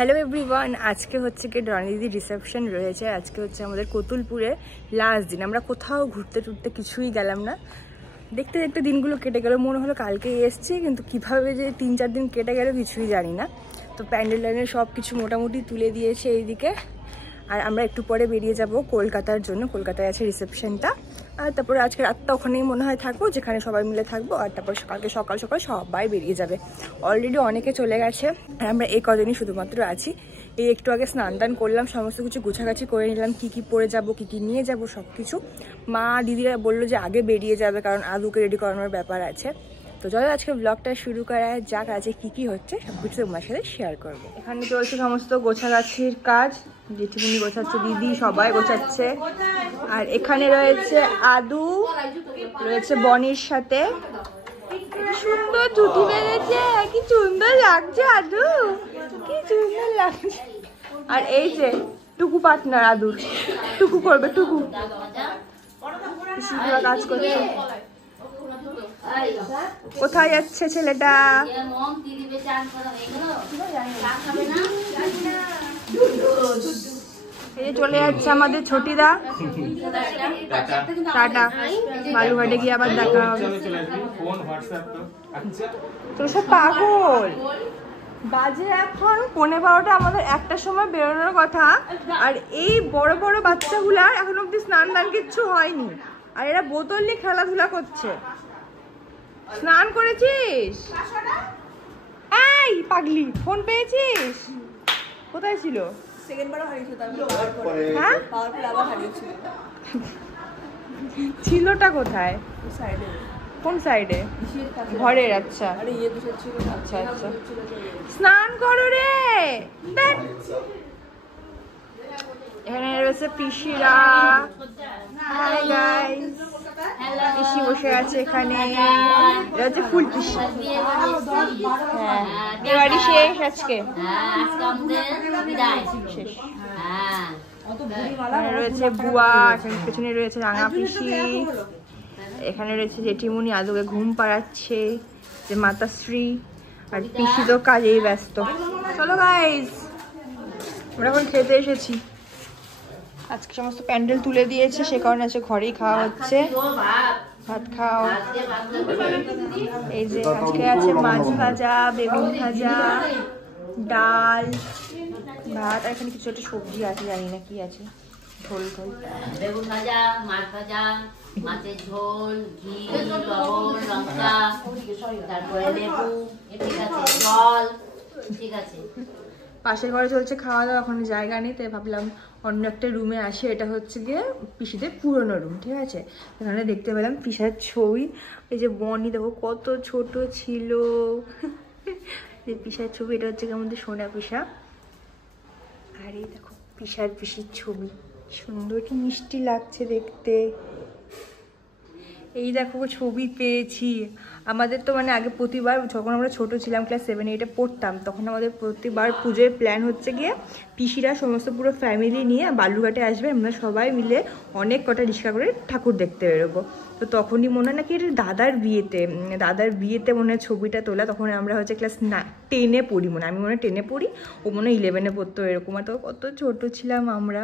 Hello everyone, আজকে হচ্ছে কি রণদিদির রিসেপশন রয়েছে। আজকে হচ্ছে আমাদের কতুলপুরে লাস্ট দিন। আমরা কোথাও ঘুরতে টুরতে কিছুই গেলাম না। দেখতে দেখতে দিনগুলো কেটে গেল, মনে হলো কালকে এসছি, কিন্তু কিভাবে যে 3-4 দিন কেটে গেল কিছুই জানি না। তো প্যান্ডেল লাইনের সব কিছু মোটামুটি তুলে দিয়েছে এইদিকে। আর আমরা একটু পরে বেরিয়ে যাব কলকাতার জন্য। কলকাতায় আছে রিসেপশনটা। আর তারপরে আজকে রাতটা ওখানেই মনে হয় থাকবো, যেখানে সবাই মিলে থাকবো। আর তারপর কালকে সকাল সকাল সবাই বেরিয়ে যাবে। অলরেডি অনেকে চলে গেছে আর আমরা এই কদিনই শুধুমাত্র আছি। এই একটু আগে স্নান টান করলাম, সমস্ত কিছু গুছাগাছি করে নিলাম, কী কী পরে যাব, কী কী নিয়ে যাব সব কিছু। মা দিদিরা বললো যে আগে বেরিয়ে যাবে, কারণ আদুকে রেডি করানোর ব্যাপার আছে। তো চলো আজকে ব্লগটা শুরু করা যাক। আজকে কী কী হচ্ছে সব কিছু তোমার সাথে শেয়ার করবো। এখানে চলছে সমস্ত গোছাগাছির কাজ, জেঠিমুনি গোছাচ্ছে, দিদি সবাই গোছাচ্ছে। আর এখানে রয়েছে আদু, রয়েছে বনির সাথে। সুন্দর ছুটি বেড়েছে, কি সুন্দর লাগছে আদু, কি সুন্দর লাগছে। আর এই যে টুকু পার্টনার আদুর, টুকু করবে, টুকু কাজ করছে। কোথায় যাচ্ছে ছেলেটা? এই চলে যাচ্ছে আমাদের ছোটিদা। টাটা, বালুঘাটে গিয়ে আবার দেখা হবে। তো সব পাগল, বাজে এখন 11:15। আমাদের একটার সময় বেরোনোর কথা। আর এই বড় বড় বাচ্চাগুলা এখন অব্দি স্নান দান কিচ্ছু হয়নি, আর এরা বোতল নিয়ে খেলাধুলা করছে। স্নান করেছিস? এই পাগলি, ফোন পেয়েছিস? কোথায় ছিল? হ্যাঁ, ছিলটা কোথায়? কোন সাইডে? ঘরের। আচ্ছা আচ্ছা আচ্ছা, স্নান করো রে। এখানে রয়েছে পিসিরা। হাই গাইস, পিসি বসে আছে এখানে। এটা হচ্ছে ফুল পিসি। হ্যাঁ, বিয়েবাড়ি শেষ আজকে, শেষ। এখানে রয়েছে বুয়া, পেছনে রয়েছে রাঙা পিসি। এখানে রয়েছে জেঠিমুনি আদুকে ঘুম পাড়াচ্ছে, যে মাতাশ্রী। আর পিসি তো কাজেই ব্যস্ত। চলো গাইস, আমরা এখন খেতে এসেছি। আজকে সমস্ত প্যান্ডেল তুলে দিয়েছে, সে কারণে আজকে ঘরেই খাওয়া হচ্ছে। ভাত খাও। এই যে আজকে আছে মাছ ভাজা, বেগুন ভাজা, ডাল, ভাত। আর এখানে কিছু একটা সবজি আছে, জানি না কি আছে, ঝোল ঝোল। বেগুন ভাজা, মাছ ভাজা, মাছের ঝোল, ঘি, লবণ, লঙ্কা, তারপরে লেবু, ঠিক আছে, জল, ঠিক আছে। পাশের ঘরে চলছে খাওয়া দাওয়া, এখন জায়গা নেই, তাই ভাবলাম অন্য একটা রুমে আসে। এটা হচ্ছে গিয়ে পিসিদের পুরনো রুম, ঠিক আছে। এখানে দেখতে পেলাম পিসার ছবি। এই যে বনি দেখো কত ছোট ছিল, যে পিসার ছবি। এটা হচ্ছে আমাদের সোনা পিসা। আর এই দেখো পিসার পিসির ছবি, সুন্দর কি মিষ্টি লাগছে দেখতে। এই দেখো ছবি পেয়েছি। আমাদের তো মানে আগে প্রতিবার যখন আমরা ছোট ছিলাম, ক্লাস 7-8-এ পড়তাম, তখন আমাদের প্রতিবার পুজোর প্ল্যান হচ্ছে গিয়ে পিসিরা সমস্ত পুরো ফ্যামিলি নিয়ে বালুঘাটে আসবে। আমরা সবাই মিলে অনেক কটা রিক্সা করে ঠাকুর দেখতে বেরোবো। তো তখনই মনে হয় নাকি এটা দাদার বিয়েতে মনে হয় ছবিটা তোলা। তখন আমরা হচ্ছে ক্লাস 10-এ পড়ি, মনে আমি মনে হয় 10-এ পড়ি, ও মনে হয় 11-এ পড়তো এরকম। আর তো কত ছোটো ছিলাম আমরা।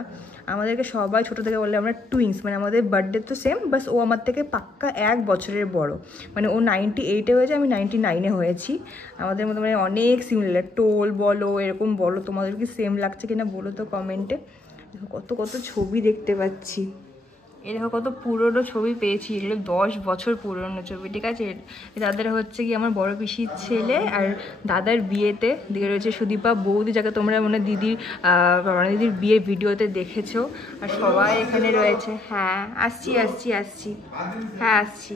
আমাদেরকে সবাই ছোটো থেকে বললে আমরা টুইন্স, মানে আমাদের বার্থডে তো সেম, বাস ও আমার থেকে পাক্কা 1 বছরের বড়। মানে ও 98-এ হয়েছে, আমি 99-এ হয়েছি। আমাদের মধ্যে মানে অনেক সিমিলার। টোল বলো, এরকম বলো, তোমাদের কি সেম লাগছে কিনা বলো তো কমেন্টে। কত কত ছবি দেখতে পাচ্ছি। এই দেখো কত পুরনো ছবি পেয়েছি, এগুলো 10 বছর পুরনো ছবি, ঠিক আছে। দাদার হচ্ছে কি আমার বড় পিসির ছেলে, আর দাদার বিয়েতে দিকে রয়েছে সুদীপা বৌদি, যাকে তোমরা মানে দিদির বিয়ে ভিডিওতে দেখেছো। আর সবাই এখানে রয়েছে। হ্যাঁ আসছি, হ্যাঁ আসছি।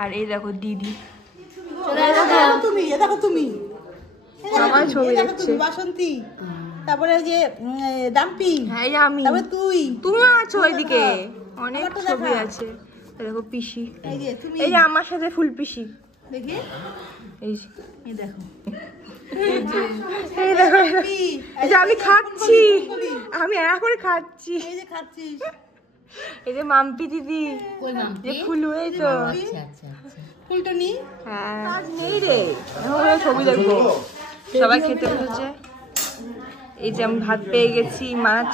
আর এই দেখো দিদি, সবাই ছবি দেখছে। বাসন্তী, তারপরে যে ডাম্পি, হ্যাঁ আমি, তারপরে তুমি আছো ওইদিকে, অনেক ছবি আছে। দেখো পিসি, এই যে আমার সাথে ফুল পিসি, দেখি এই দেখো, এই দেখো, এই যে আমি খাচ্ছি, আমি করে খাচ্ছি, এই যে খাচ্ছিস। এই যে মাম্পি দিদি, যে ফুল, এই তো ফুলটা নি। হ্যাঁ নেই রে, ছবি দেখবো। সবাই খেতে বসেছে। এই যে আমি ভাত পেয়ে গেছি, মাছ,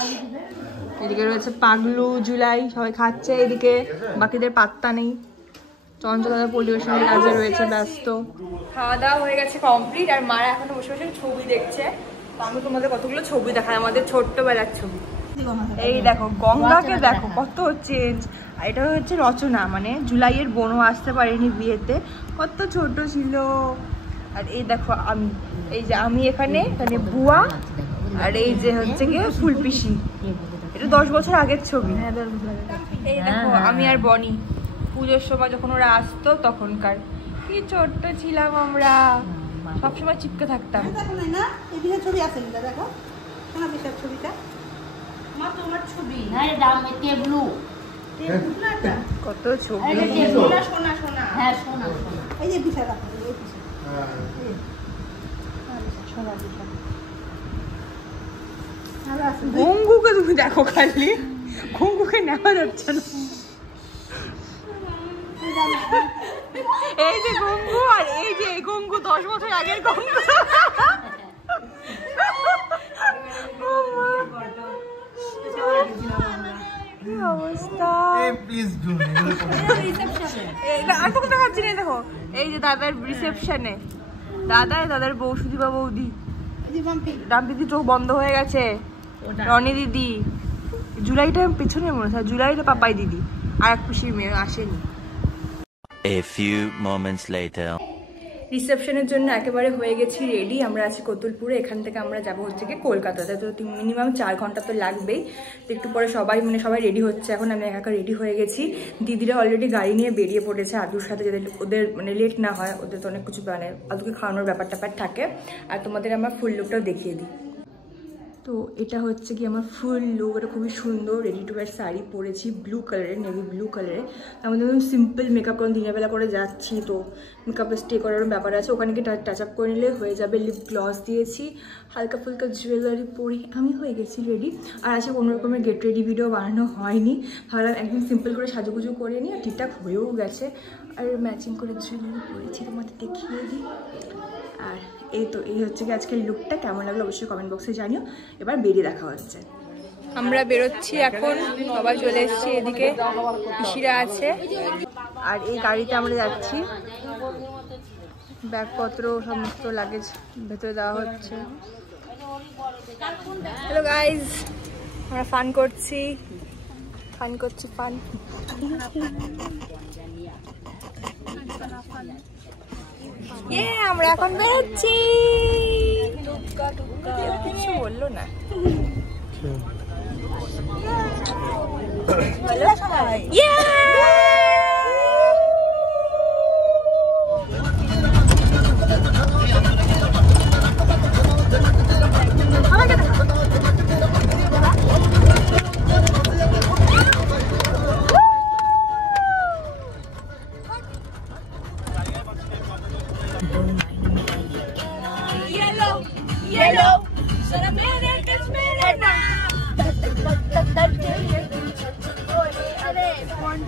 এদিকে রয়েছে পাগলু, জুলাই, সবাই খাচ্ছে, এদিকে বাকিদের পাত্তা নেই। চঞ্চলতা পরিবেশনের কাজে রয়েছে ব্যস্ত। খাওয়া দাওয়া হয়ে গেছে কমপ্লিট, আর মারা এখনো বসে বসে ছবি দেখছে। তো আমি তোমাদের কতগুলো ছবি দেখাই, আমাদের ছোট্টবেলার ছবি। এই দেখো গঙ্গাকে দেখো কত চেঞ্জ। আর এটা হচ্ছে রচনা, মানে জুলাইয়ের বোনও আসতে পারেনি বিয়েতে, কত ছোট ছিল। আর এই দেখো আমি, এই যে আমি এখানে বুয়া, আর এই যে হচ্ছে গিয়ে ফুলপিসি। এটা 10 বছর আগের ছবি। এই দেখো আমি আর বনি পুজোর সময় যখন ওরা আসতো তখনকার, কি ছোট্ট ছিলাম আমরা, সবসময় চিপকে থাকতাম। ছবি আছে দেখো, ছবিটা তোমার ছবি কত ছবি, সোনা সোনা, হ্যাঁ সোনা সোনা, এই যে বিশাল গঙ্গুকে তুমি দেখো, খালি গঙ্গুকে নেওয়া যাচ্ছে না। এই যে গঙ্গু, আর এই যে গঙ্গু 10 বছর আগের গঙ্গু। অবস্থা আর তোকে দেখাচ্ছি না। দেখো এই যে দাদার রিসেপশনে, দাদার বউ সুদীপা বৌদি, রামদিদি চোখ বন্ধ হয়ে গেছে, রনি দিদি, জুলাইটা পেছনে মনে হয়, জুলাইটা পাপাই দিদি, আর এক খুশির মেয়ে আসেনি। A few moments later. রিসেপশনের জন্য একেবারে হয়ে গেছি রেডি। আমরা আছি কতুলপুরে, এখান থেকে আমরা যাবো হচ্ছে কি কলকাতাতে, তো মিনিমাম 4 ঘন্টা তো লাগবেই। তো একটু পরে সবাই রেডি হচ্ছে, এখন আমি একা রেডি হয়ে গেছি। দিদিরা অলরেডি গাড়ি নিয়ে বেরিয়ে পড়েছে আদুর সাথে, যাদের ওদের লেট না হয়, ওদের তো অনেক কিছু আদুকে খাওয়ানোর ব্যাপার থাকে। আর তোমাদের আমার ফুল লুকটাও দেখিয়ে দিই। তো এটা হচ্ছে কি আমার ফুল লুক, এটা খুবই সুন্দর রেডি টু ওয়্যার শাড়ি পরেছি, ব্লু কালারের, নেভি ব্লু কালারের। আমাদের সিম্পল মেকআপ করে দিনের বেলা করে যাচ্ছি, তো মেকআপে স্টে করার ব্যাপার আছে, ওখানে গিয়ে টাচ আপ করে নিলে হয়ে যাবে। লিপ গ্লস দিয়েছি, হালকা ফুলকা জুয়েলারি পরে আমি হয়ে গেছি রেডি। আর আছে কোনো রকমের গেট রেডি ভিডিও বানানো হয়নি, ভাবলাম একদম সিম্পল করে সাজুগুজু করে নিই, আর ঠিকঠাক হয়েও গেছে। আর ম্যাচিং করে জুয়েলারি পরেছি, তোমাদের দেখিয়ে দিই। আর এই হচ্ছে কি আজকের লুকটা, কেমন লাগলো অবশ্যই কমেন্ট বক্সে জানিও। এবার বেরিয়ে দেখা হচ্ছে, আমরা বেরোচ্ছি এখন, সবাই চলে এসেছি, এদিকে পিসিরা আছে, আর এই গাড়িতে আমরা যাচ্ছি। ব্যাগপত্র সমস্ত লাগেজ ভেতরে দেওয়া হচ্ছে। হ্যালো গাইজ, আমরা ফান করছি। আমরা এখন বেরোচ্ছি, কিছু বললো না।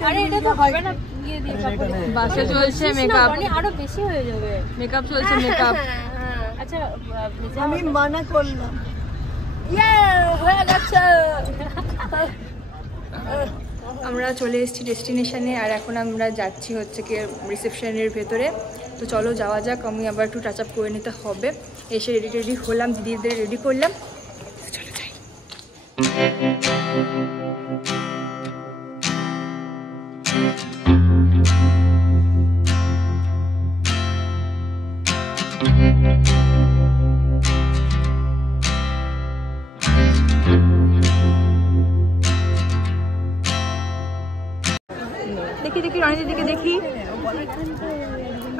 আরে এটা তো হবে না, বাসে চলছে মেকআপ, আরো বেশি হয়ে যাবে। মেকআপ চলছে মেকআপ। আচ্ছা আমি মানা করলাম, হয়ে গেছে। আমরা চলে এসেছি ডেস্টিনেশনে, আর এখন আমরা যাচ্ছি হচ্ছে কি রিসেপশনের ভেতরে। তো চলো যাওয়া যাক, আমি আবার একটু টাচ আপ করে নিতে হবে। এসে রেডি হলাম, দিদিদের রেডি করলাম, চলো যাই। দেখি রনি দিদিকে দেখি,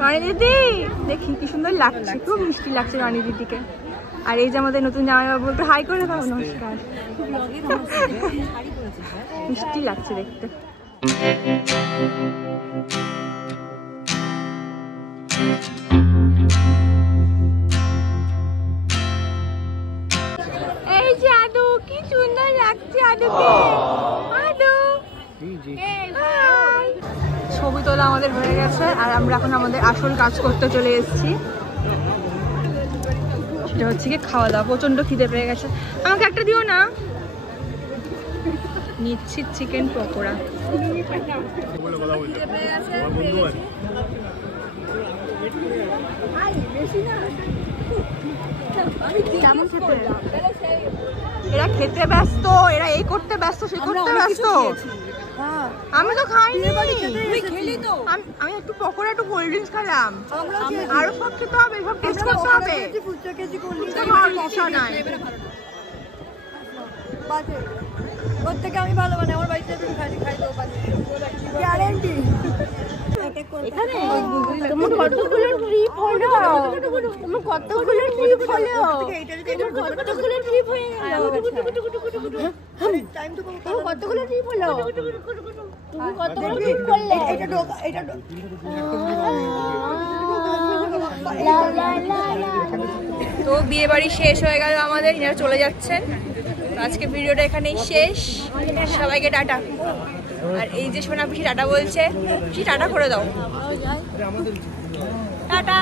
রনি দিদি দেখি কি সুন্দর লাগছে, খুব মিষ্টি লাগছে রনি দিদিকে। আর এই যে আমাদের নতুন জামাইবাবু, বলতে হাই করে দাও, নমস্কার। মিষ্টি লাগছে দেখতে। এই যে আদু, কি সুন্দর লাগছে আদুকে। আদু ছবি তোলা আমাদের হয়ে গেছে, আর আমরা এখন আমাদের আসল কাজ করতে চলে এসেছি। এটা হচ্ছে কি খাওয়া দাওয়া, প্রচন্ড খিদে পেয়ে গেছে। আমাকে একটা দিও না। নিচ্ছি চিকেন পকোড়া। এরা খেতে ব্যস্ত, এরা এই করতে ব্যস্ত, সে করতে ব্যস্ত। আমি তো খাইনি, আমি একটু পকোড়া একটু কোল্ড ড্রিঙ্কস খেলাম। আরো সব খেতে হবে, সব টেস্ট করতে হবে। ওর থেকে আমি ভালো মানে আমার বাড়িতে খাই তো গ্যারান্টি। এখানে তোমার কতগুলো ট্রিপ হলো, তোমার কতগুলো ট্রিপ হলো, তোমার কতগুলো ট্রিপ হয়ে গেল, টাইম তো তোমার কতগুলো ট্রিপ হলো, তুমি কতগুলো ট্রিপ করলে। তো বিয়ে বাড়ি শেষ হয়ে গেল আমাদের, ইনারা চলে যাচ্ছেন। আজকে ভিডিওটা এখানেই শেষ, সবাইকে টাটা। আর এই যে সোনা পিসি টাটা বলছে, পিসি টাটা করে দাও, টাটা।